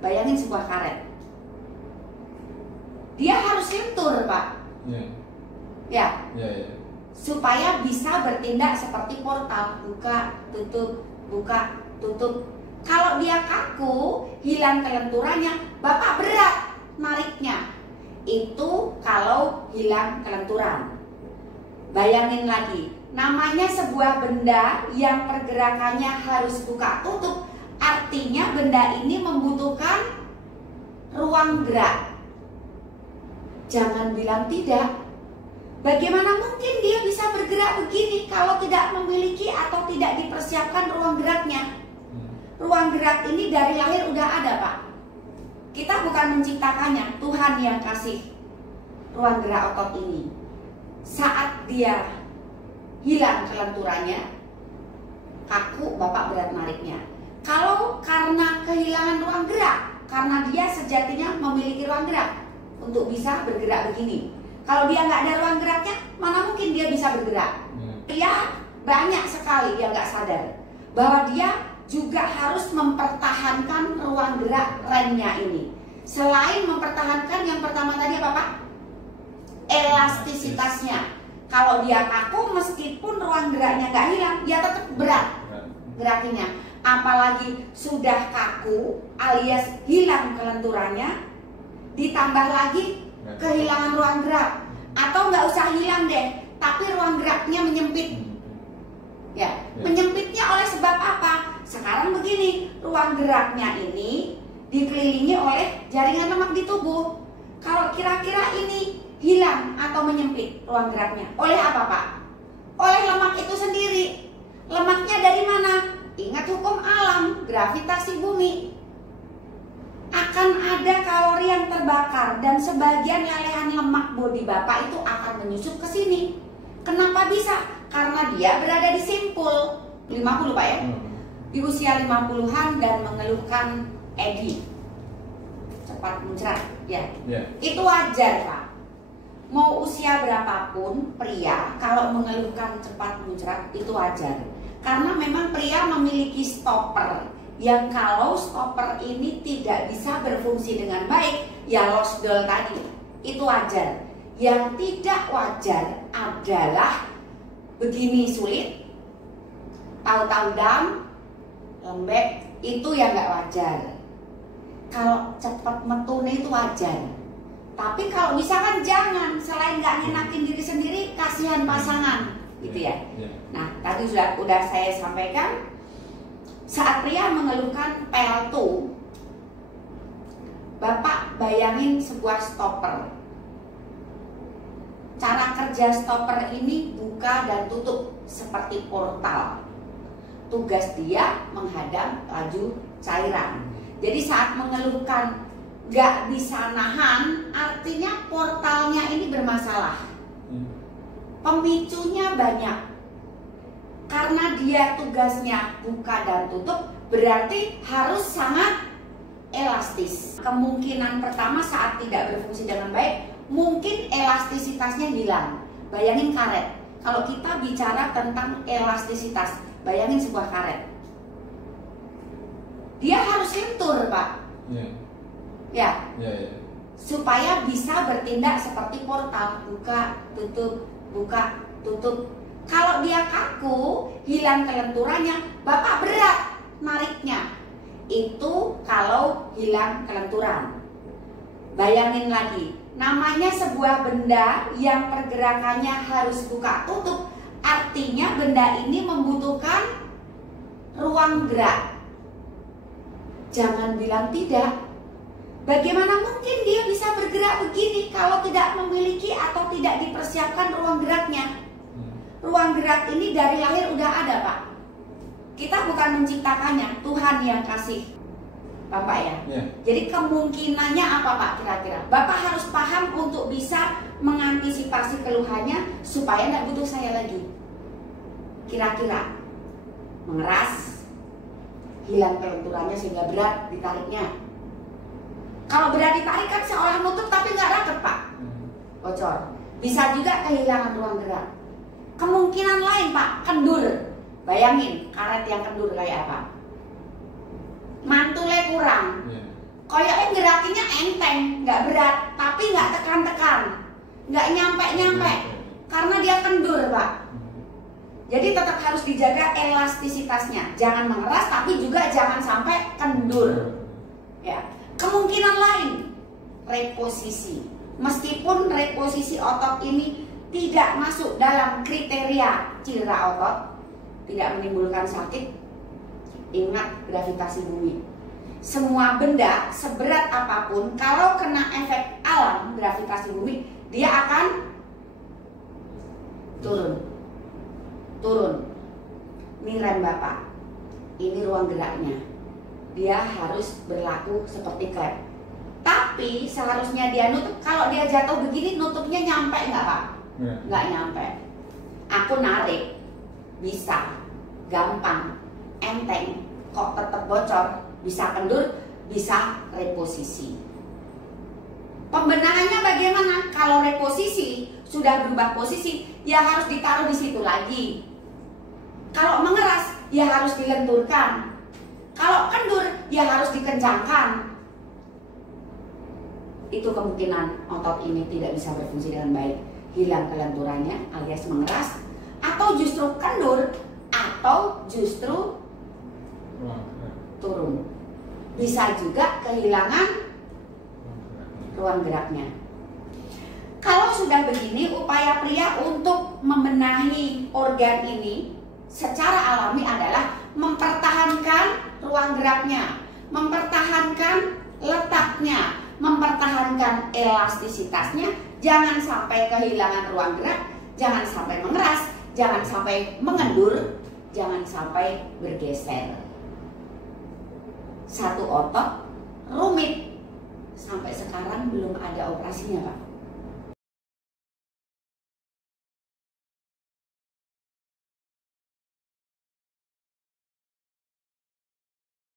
Bayangin sebuah karet. Dia harus lentur, Pak. Ya. Supaya bisa bertindak seperti portal, buka, tutup, buka, tutup. Kalau dia kaku, hilang kelenturannya, Bapak berat nariknya. Itu kalau hilang kelenturan. Bayangin lagi, namanya sebuah benda yang pergerakannya harus buka tutup, artinya benda ini membutuhkan ruang gerak. Jangan bilang tidak. Bagaimana mungkin dia bisa bergerak begini kalau tidak memiliki atau tidak dipersiapkan ruang geraknya? Ruang gerak ini dari lahir udah ada, Pak. Kita bukan menciptakannya, Tuhan yang kasih ruang gerak otot ini. Saat dia hilang kelenturannya, kaku, Bapak berat nariknya. Kalau karena kehilangan ruang gerak, karena dia sejatinya memiliki ruang gerak untuk bisa bergerak begini. Kalau dia nggak ada ruang geraknya, mana mungkin dia bisa bergerak? Dia banyak sekali yang nggak sadar bahwa dia juga harus mempertahankan ruang gerak remnya ini. Selain mempertahankan yang pertama tadi apa, Pak? Elastisitasnya. Kalau dia kaku, meskipun ruang geraknya nggak hilang, dia tetap berat gerakinya. Apalagi sudah kaku alias hilang kelenturannya, ditambah lagi kehilangan ruang gerak. Atau nggak usah hilang deh, tapi ruang geraknya menyempit. Ya, menyempitnya oleh sebab apa? Sekarang begini, ruang geraknya ini dikelilingi oleh jaringan lemak di tubuh. Kalau kira-kira ini hilang atau menyempit ruang geraknya, oleh apa, Pak? Oleh lemak itu sendiri. Lemaknya dari mana? Ingat hukum alam, gravitasi bumi. Akan ada kalori yang terbakar dan sebagian lelehan lemak bodi Bapak itu akan menyusup ke sini. Kenapa bisa? Karena dia berada di simpul 50, Pak, ya. Di usia 50-an dan mengeluhkan ED, cepat muncrat, ya. Itu wajar, Pak. Mau usia berapapun pria kalau mengeluhkan cepat muncrat itu wajar. Karena memang pria memiliki stopper yang kalau stopper ini tidak bisa berfungsi dengan baik, ya losdol tadi, itu wajar. Yang tidak wajar adalah begini sulit, tahu-tahu dam, lembek, itu yang nggak wajar. Kalau cepat metune itu wajar. Tapi kalau misalkan jangan, selain nggak ngenakin diri sendiri, kasihan pasangan, gitu ya. Nah, tadi udah saya sampaikan. Saat pria mengeluhkan PL2, Bapak bayangin sebuah stopper. Cara kerja stopper ini buka dan tutup seperti portal. Tugas dia menghadang laju cairan. Jadi saat mengeluhkan gak bisa nahan, artinya portalnya ini bermasalah. Pemicunya banyak. Karena dia tugasnya buka dan tutup, berarti harus sangat elastis. Kemungkinan pertama saat tidak berfungsi dengan baik, mungkin elastisitasnya hilang. Bayangin karet. Kalau kita bicara tentang elastisitas, bayangin sebuah karet. Dia harus lentur, Pak. Ya. Supaya bisa bertindak seperti portal, buka, tutup, buka, tutup. Kalau dia kaku, hilang kelenturannya, Bapak berat nariknya. Itu kalau hilang kelenturan. Bayangin lagi, namanya sebuah benda yang pergerakannya harus buka tutup, artinya benda ini membutuhkan ruang gerak. Jangan bilang tidak. Bagaimana mungkin dia bisa bergerak begini kalau tidak memiliki atau tidak dipersiapkan ruang geraknya? Ruang gerak ini dari lahir udah ada, Pak. Kita bukan menciptakannya, Tuhan yang kasih, Bapak, ya. Jadi kemungkinannya apa, Pak, kira-kira? Bapak harus paham untuk bisa mengantisipasi keluhannya supaya nggak butuh saya lagi. Kira-kira mengeras, hilang kelenturannya sehingga berat ditariknya. Kalau berat ditarik kan seolah nutup tapi nggak rapat, Pak. Bocor. Bisa juga kehilangan ruang gerak. Kemungkinan lain, Pak, kendur. Bayangin karet yang kendur kayak apa? Mantulnya kurang. Kayaknya gerakinnya enteng, nggak berat, tapi nggak tekan-tekan, nggak nyampe-nyampe, karena dia kendur, Pak. Jadi tetap harus dijaga elastisitasnya, jangan mengeras, tapi juga jangan sampai kendur. Ya, kemungkinan lain reposisi, meskipun reposisi otot ini tidak masuk dalam kriteria cedera otot, tidak menimbulkan sakit. Ingat gravitasi bumi. Semua benda seberat apapun, kalau kena efek alam gravitasi bumi, dia akan turun. Ini rem Bapak, ini ruang geraknya, dia harus berlaku seperti klep. Tapi seharusnya dia nutup. Kalau dia jatuh begini, nutupnya nyampe nggak, Pak? Nggak nyampe. Aku narik bisa, gampang, enteng, kok tetap bocor. Bisa kendur, bisa reposisi. Pembenahannya bagaimana? Kalau reposisi sudah berubah posisi, ya harus ditaruh di situ lagi. Kalau mengeras, ya harus dilenturkan. Kalau kendur, ya harus dikencangkan. Itu kemungkinan otot ini tidak bisa berfungsi dengan baik, hilang kelenturannya alias mengeras, atau justru kendur, atau justru turun. Bisa juga kehilangan ruang geraknya. Kalau sudah begini, upaya pria untuk membenahi organ ini secara alami adalah mempertahankan ruang geraknya, mempertahankan letaknya, mempertahankan elastisitasnya, jangan sampai kehilangan ruang gerak, jangan sampai mengeras, jangan sampai mengendur, jangan sampai bergeser. Satu otot rumit, sampai sekarang belum ada operasinya, Pak.